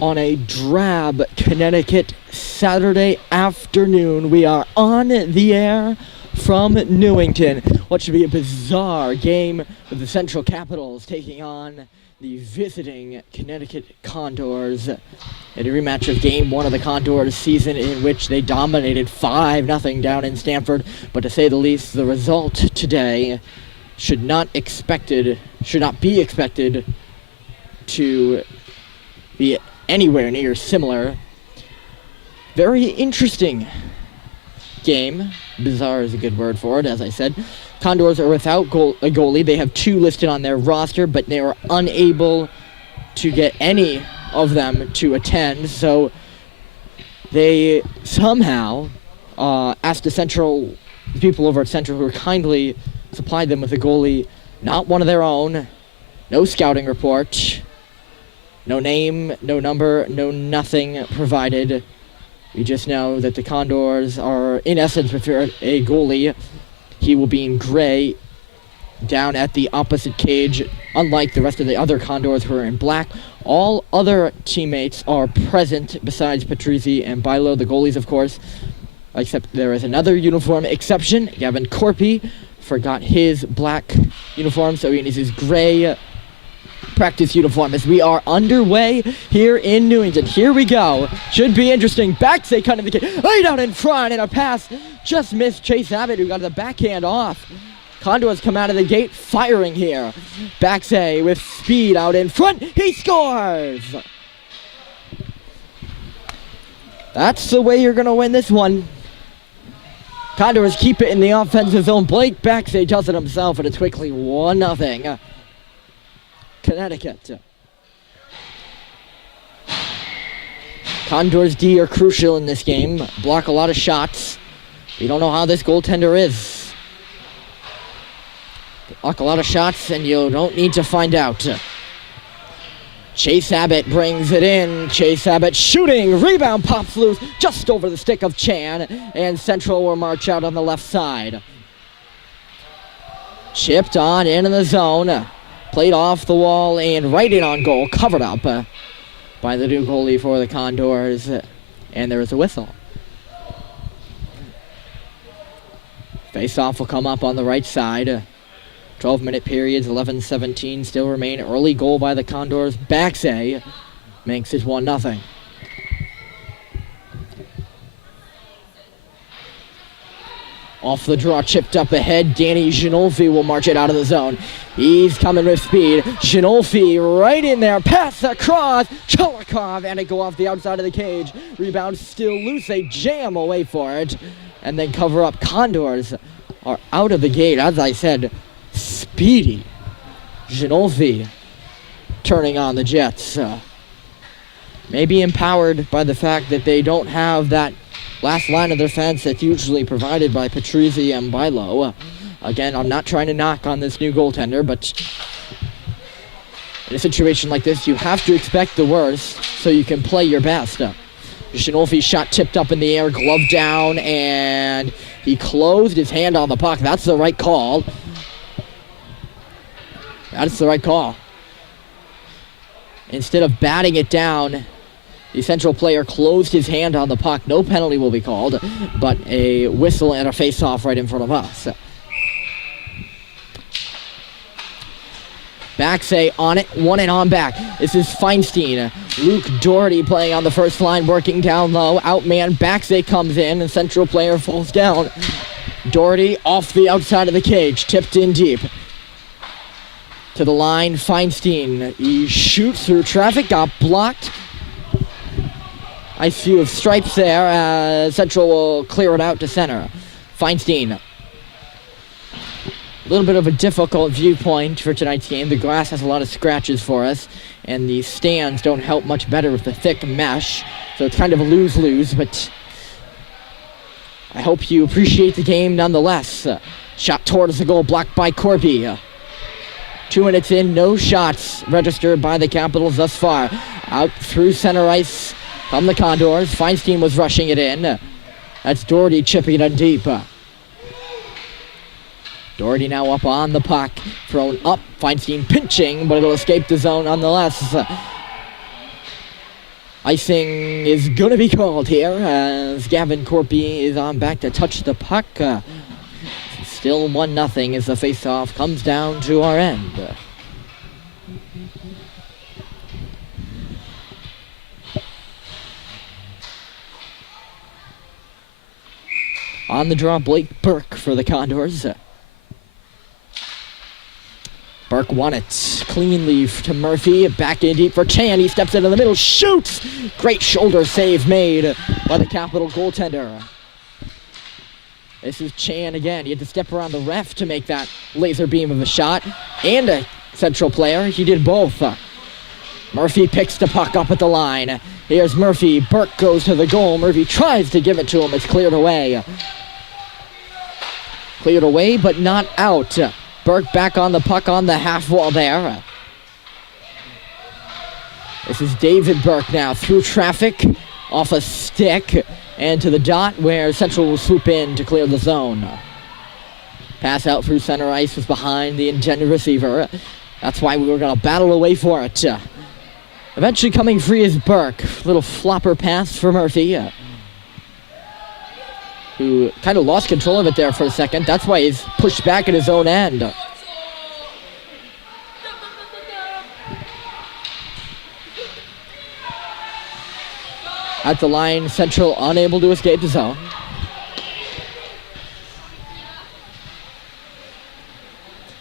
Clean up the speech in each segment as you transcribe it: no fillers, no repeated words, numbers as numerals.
on a drab Connecticut Saturday afternoon. We are on the air from Newington. What should be a bizarre game with the Central Capitals taking on the visiting Connecticut Condors at a rematch of Game 1 of the Condors season, in which they dominated 5-0 down in Stamford. But to say the least, the result today should not be expected to be anywhere near similar. Very interesting game. Bizarre is a good word for it, as I said. Condors are without a goalie. They have 2 listed on their roster, but they were unable to get any of them to attend. So they somehow asked the people over at Central, who kindly supplied them with a goalie, not one of their own, no scouting report, no name, no number, no nothing provided. We just know that the Condors are, in essence, prepared a goalie. He will be in gray down at the opposite cage, unlike the rest of the other Condors who are in black. All other teammates are present besides Patrizzi and Bilo, the goalies, of course, except there is another uniform exception. Gavin Corpy forgot his black uniform, so he needs his gray practice uniform as we are underway here in Newington. Here we go. Should be interesting. Backsay cutting the kick. Laid out in front, and a pass just missed Chase Abbott, who got the backhand off. Condors come out of the gate firing here. Backsay with speed out in front. He scores! That's the way you're going to win this one. Condors keep it in the offensive zone. Blake Backsay does it himself, and it's quickly 1-0. Connecticut. Condors D are crucial in this game. Block a lot of shots. We don't know how this goaltender is. Block a lot of shots, and you don't need to find out. Chase Abbott brings it in. Chase Abbott shooting. Rebound pops loose just over the stick of Chan, and Central will march out on the left side. Chipped on into the zone. Played off the wall and right in on goal. Covered up by the new goalie for the Condors. And there is a whistle. Face-off will come up on the right side. 12-minute periods, 11-17 still remain. Early goal by the Condors. Backsay makes it 1-0. Off the draw, chipped up ahead. Danny Ginolfi will march it out of the zone. He's coming with speed. Ginolfi right in there. Pass across. Cholikov, and it go off the outside of the cage. Rebound still loose. They jam away for it and then cover up. Condors are out of the gate. As I said, speedy. Ginolfi turning on the Jets. Maybe empowered by the fact that they don't have that last line of defense that's usually provided by Patrizzi and Bilo. Again, I'm not trying to knock on this new goaltender, but in a situation like this, you have to expect the worst so you can play your best. Ginolfi's shot tipped up in the air, glove down, and he closed his hand on the puck. That's the right call. That's the right call. Instead of batting it down, the Central player closed his hand on the puck. No penalty will be called, but a whistle and a face-off right in front of us. Backsay on it, one and on back. This is Feinstein. Luke Doherty playing on the first line, working down low. Outman Backsay comes in, and Central player falls down. Doherty off the outside of the cage, tipped in deep. To the line, Feinstein. He shoots through traffic, got blocked. Nice view of stripes there. Central will clear it out to center. Feinstein. A little bit of a difficult viewpoint for tonight's game. The grass has a lot of scratches for us, and the stands don't help much better with the thick mesh. So it's kind of a lose-lose, but I hope you appreciate the game nonetheless. Shot towards the goal, blocked by Corpy. 2 minutes in, no shots registered by the Capitals thus far. Out through center ice from the Condors. Feinstein was rushing it in. That's Doherty chipping it in deep. Doherty now up on the puck. Thrown up. Feinstein pinching, but it'll escape the zone nonetheless. Icing is going to be called here as Gavin Corpy is on back to touch the puck. Still 1-0 as the face-off comes down to our end. On the draw, Blake Burke for the Condors. Burke won it. Clean leaf to Murphy. Back in deep for Chan. He steps into the middle. Shoots! Great shoulder save made by the Capital goaltender. This is Chan again. He had to step around the ref to make that laser beam of a shot. And a Central player. He did both. Murphy picks the puck up at the line. Here's Murphy. Burke goes to the goal. Murphy tries to give it to him. It's cleared away. Cleared away, but not out. Burke back on the puck on the half wall there. This is David Burke now through traffic, off a stick, and to the dot where Central will swoop in to clear the zone. Pass out through center ice was behind the intended receiver. That's why we were going to battle away for it. Eventually coming free is Burke. Little flopper pass for Murphy, who kind of lost control of it there for a second. That's why he's pushed back at his own end. At the line, Central unable to escape the zone.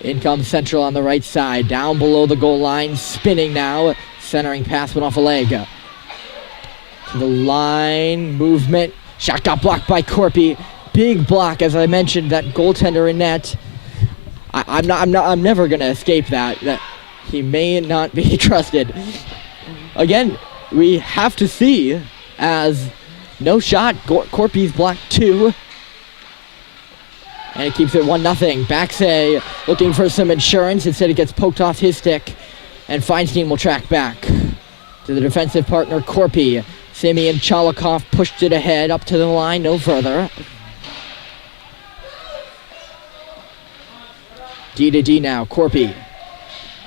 In comes Central on the right side, down below the goal line, spinning now. Centering pass went off a leg. To the line, movement. Shot got blocked by Corpy. Big block, as I mentioned, that goaltender in net. I'm never gonna escape that. That he may not be trusted. Again, we have to see as no shot. Corpy's blocked 2. And it keeps it 1-0. Baxay looking for some insurance. Instead it gets poked off his stick. And Feinstein will track back to the defensive partner, Corpy. Simeon Chalikov pushed it ahead up to the line, no further. D to D now, Corpy.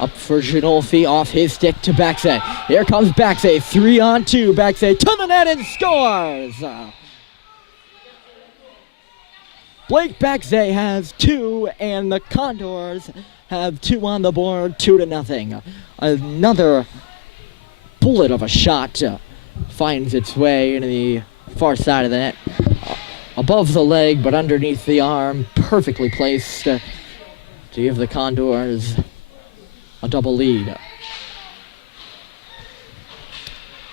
Up for Ginolfi, off his stick to Baxay. Here comes Baxay, 3-on-2. Baxay to the net and scores! Blake Baxay has 2, and the Condors have 2 on the board, 2-0. Another bullet of a shot finds its way into the far side of the net. Above the leg, but underneath the arm, perfectly placed to give the Condors a double lead.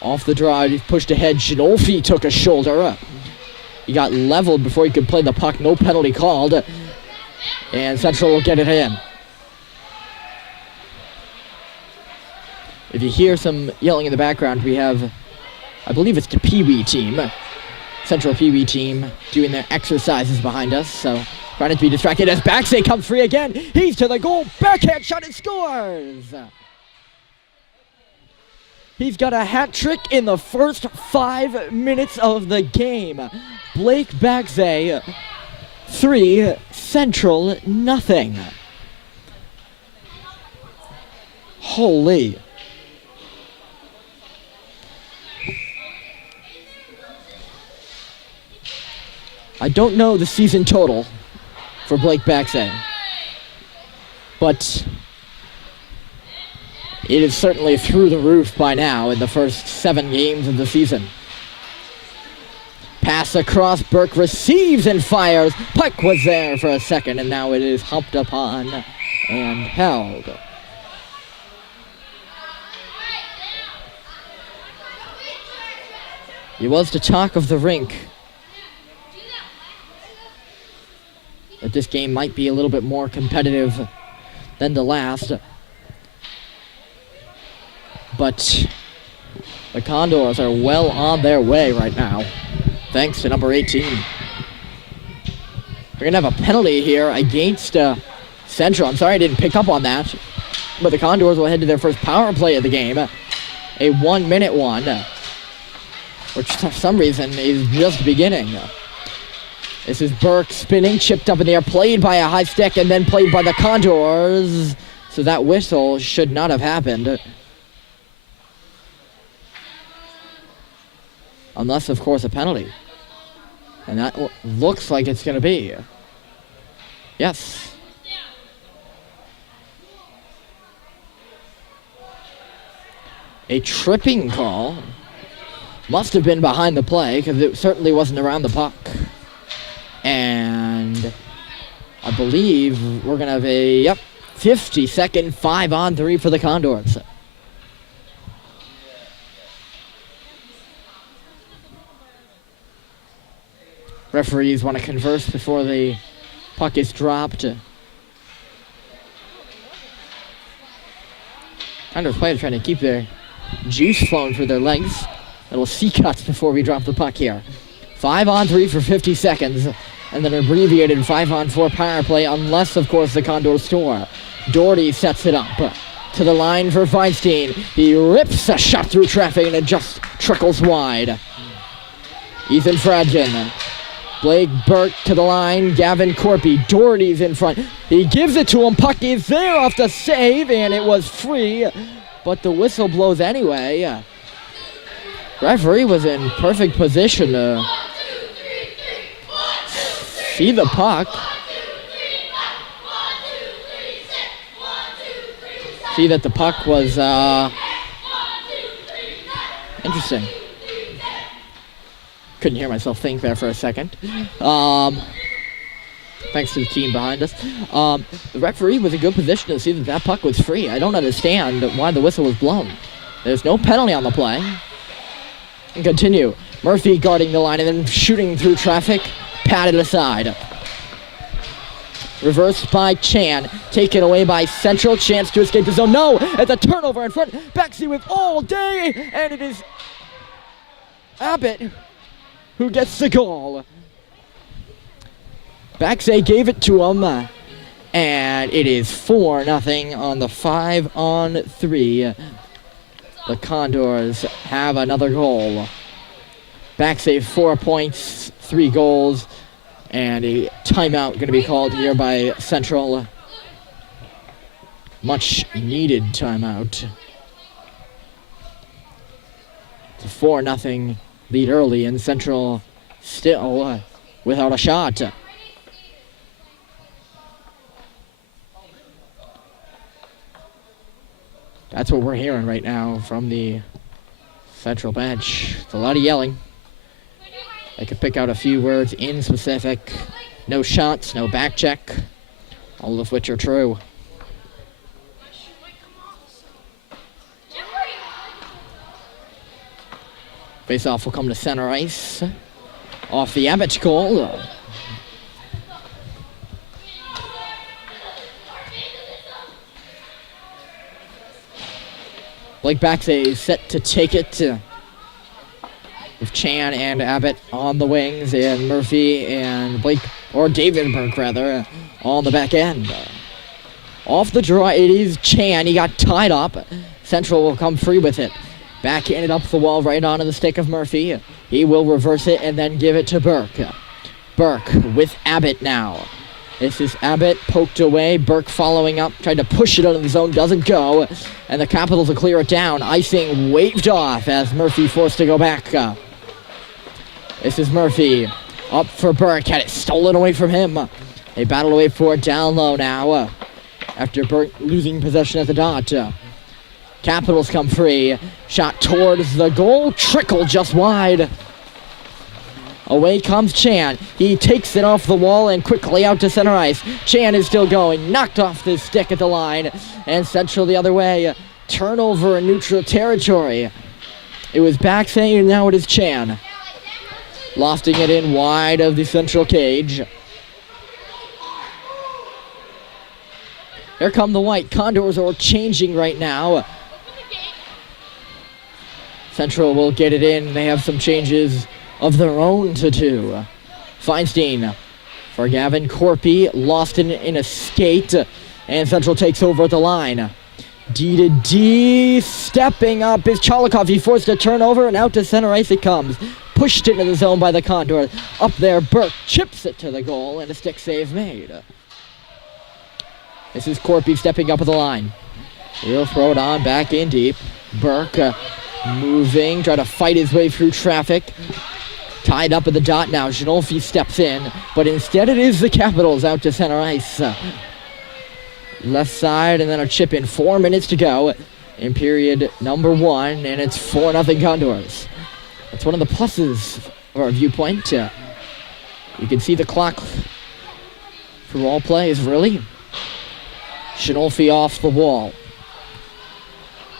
Off the draw, he pushed ahead. Ginolfi took a shoulder. He got leveled before he could play the puck. No penalty called. And Central will get it in. If you hear some yelling in the background, we have, I believe it's the Pee Wee team. Central Pee Wee team doing their exercises behind us. So trying not to be distracted as Baxay comes free again. He's to the goal. Backhand shot and scores. He's got a hat trick in the first 5 minutes of the game. Blake Baxay, 3, Central, 0. Holy. I don't know the season total for Blake Baxay, but it is certainly through the roof by now in the first 7 games of the season. Pass across, Burke receives and fires. Puck was there for a second, and now it is humped upon and held. It was the talk of the rink that this game might be a little bit more competitive than the last. But the Condors are well on their way right now, thanks to number 18. We're going to have a penalty here against Central. I'm sorry I didn't pick up on that. But the Condors will head to their first power play of the game. A 1-minute one, which for some reason is just beginning. This is Burke spinning, chipped up in the air, played by a high stick, and then played by the Condors. So that whistle should not have happened. Unless, of course, a penalty. And that looks like it's going to be. Yes. A tripping call. Must have been behind the play because it certainly wasn't around the puck. And I believe we're going to have a 50-second 5-on-3 for the Condors. Referees want to converse before the puck is dropped. Condors players trying to keep their juice flowing through their legs. Little C-cuts before we drop the puck here. 5-on-3 for 50 seconds. And then abbreviated 5-on-4 power play unless, of course, the Condors score. Doherty sets it up to the line for Feinstein. He rips a shot through traffic and it just trickles wide. Ethan Fradkin. Blake Burke to the line. Gavin Corpy. Doherty's in front. He gives it to him. Puck is there off the save, and it was free. But the whistle blows anyway. Referee was in perfect position to see the puck. See that the puck was interesting. Couldn't hear myself think there for a second. Thanks to the team behind us. The referee was in good position to see that that puck was free. I don't understand why the whistle was blown. There's no penalty on the play. And continue. Murphy guarding the line and then shooting through traffic. Patted aside. Reversed by Chan. Taken away by Central. Chance to escape the zone. No! It's a turnover in front. Baxi with all day. And it is Abbott who gets the goal. Baxi gave it to him. And it is 4-0 on the 5-on-3. The Condors have another goal. Baxi 4 points, 3 goals, and a timeout going to be called here by Central. Much needed timeout. It's a 4-0 lead early, and Central still without a shot. That's what we're hearing right now from the Central bench. It's a lot of yelling. I could pick out a few words in specific. No shots, no back check, all of which are true. Face-off will come to center ice. Off the Abbott goal. Blake Baxi is set to take it with Chan and Abbott on the wings and Murphy and David Burke rather, on the back end. Off the draw, it is Chan. He got tied up. Central will come free with it. Backhanded up the wall right onto the stick of Murphy. He will reverse it and then give it to Burke. Burke with Abbott now. This is Abbott, poked away. Burke following up, tried to push it out of the zone, doesn't go. And the Capitals will clear it down. Icing waved off as Murphy forced to go back. This is Murphy, up for Burke, had it stolen away from him. They battle away for it down low now, after Burke losing possession at the dot. Capitals come free, shot towards the goal, trickle just wide. Away comes Chan. He takes it off the wall and quickly out to center ice. Chan is still going. Knocked off the stick at the line. And Central the other way. Turnover in neutral territory. It was Baxi and now it is Chan. Lofting it in wide of the Central cage. Here come the white. Condors are changing right now. Central will get it in. They have some changes of their own to do. Feinstein for Gavin Corpy, lost in a skate, and Central takes over at the line. D to D, stepping up is Chalikov. He forced a turnover, and out to center ice it comes. Pushed into the zone by the Condors. Up there, Burke chips it to the goal, and a stick save made. This is Corpy stepping up at the line. He'll throw it on back in deep. Burke Moving, trying to fight his way through traffic. Tied up at the dot now. Genolfi steps in, but instead it is the Capitals out to center ice. Left side, and then a chip in. 4 minutes to go in period number 1, and it's 4-0 Condors. That's one of the pluses of our viewpoint. You can see the clock through all plays, really. Genolfi off the wall.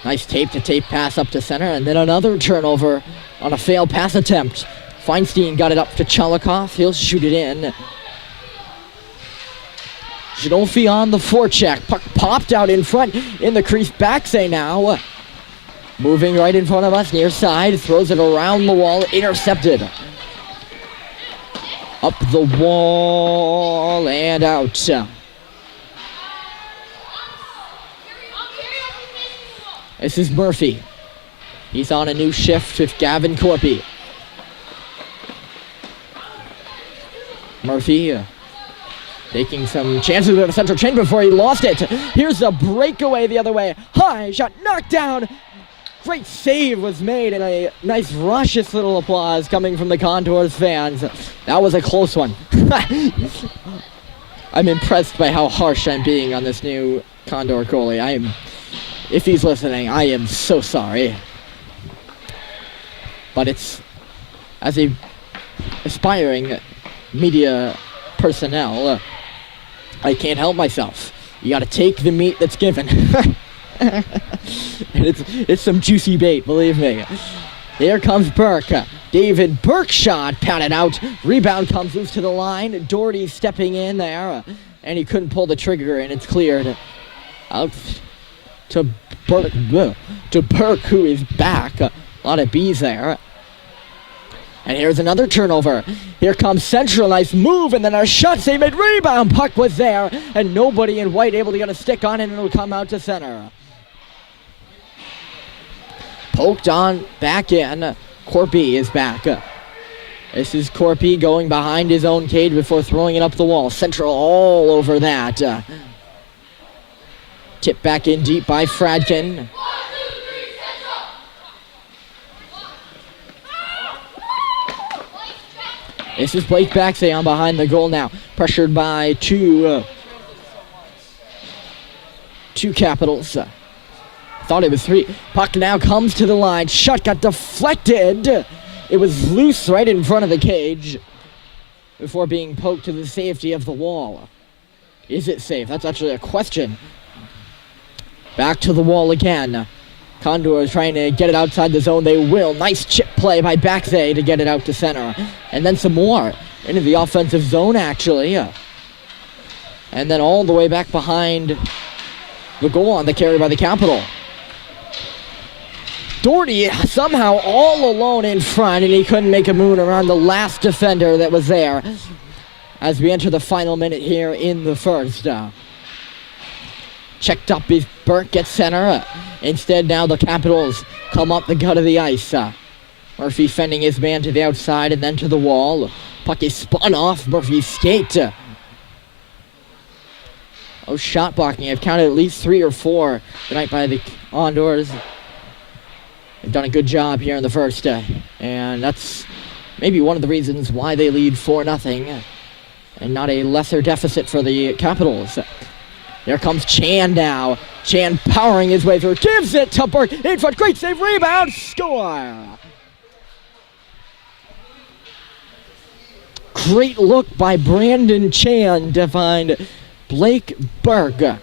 Nice tape-to-tape pass up to center, and then another turnover on a failed pass attempt. Feinstein got it up to Chalikov. He'll shoot it in. Genolfi on the forecheck. Puck popped out in front in the crease. Backsay now. Moving right in front of us, near side. Throws it around the wall. Intercepted. Up the wall and out. This is Murphy. He's on a new shift with Gavin Corpy. Murphy taking some chances with the central chain before he lost it. Here's a breakaway the other way. High shot, knocked down. Great save was made, and a nice rushes little applause coming from the Condors fans. That was a close one. I'm impressed by how harsh I'm being on this new Condor goalie. If he's listening, I am so sorry. But it's, as a aspiring media personnel, I can't help myself. You gotta take the meat that's given. And it's some juicy bait, believe me. Here comes Burke. David Burke shot, patted out. Rebound comes loose to the line. Doherty stepping in there, and he couldn't pull the trigger, and it's cleared out to Burke, who is back. A lot of bees there. And here's another turnover. Here comes Central, nice move, and then a shot save made. Rebound, puck was there, and nobody in white able to get a stick on it, and it'll come out to center. Poked on, back in. Corpy is back. This is Corpy going behind his own cage before throwing it up the wall. Central all over that. Tipped back in deep by Fradkin. This is Blake Backsay on behind the goal now. Pressured by two Capitals. Thought it was 3. Puck now comes to the line. Shot got deflected. It was loose right in front of the cage before being poked to the safety of the wall. Is it safe? That's actually a question. Back to the wall again. Condors trying to get it outside the zone. They will. Nice chip play by Backsay to get it out to center. And then some more into the offensive zone, actually. And then all the way back behind the goal on the carry by the Capital. Doherty somehow all alone in front, and he couldn't make a move around the last defender that was there as we enter the final minute here in the first. Checked up is Burke at center. Instead, now the Capitals come up the gut of the ice. Murphy fending his man to the outside and then to the wall. Puck is spun off Murphy's skate. Oh, shot blocking. I've counted at least 3 or 4 tonight by the Condors. They've done a good job here in the first. And that's maybe one of the reasons why they lead 4-0 and not a lesser deficit for the Capitals. Here comes Chan now. Chan powering his way through. Gives it to Burke. In front. Great save. Rebound. Score. Great look by Brandon Chan to find Blake Burke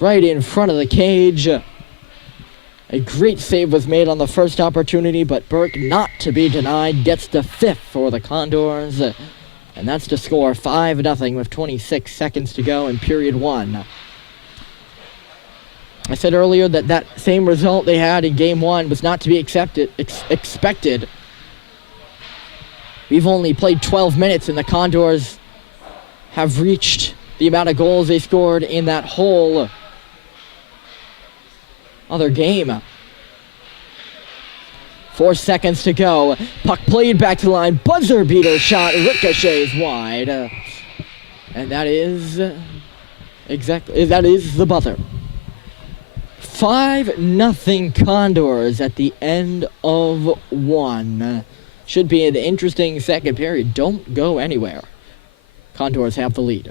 right in front of the cage. A great save was made on the first opportunity, but Burke, not to be denied, gets the 5th for the Condors. And that's to score 5-0 with 26 seconds to go in period 1. I said earlier that same result they had in game 1 was not to be expected. We've only played 12 minutes, and the Condors have reached the amount of goals they scored in that whole other game. 4 seconds to go. Puck played back to the line. Buzzer beater shot. Ricochets wide. And that is the buzzer. 5-0 Condors at the end of one. Should be an interesting second period. Don't go anywhere. Condors have the lead.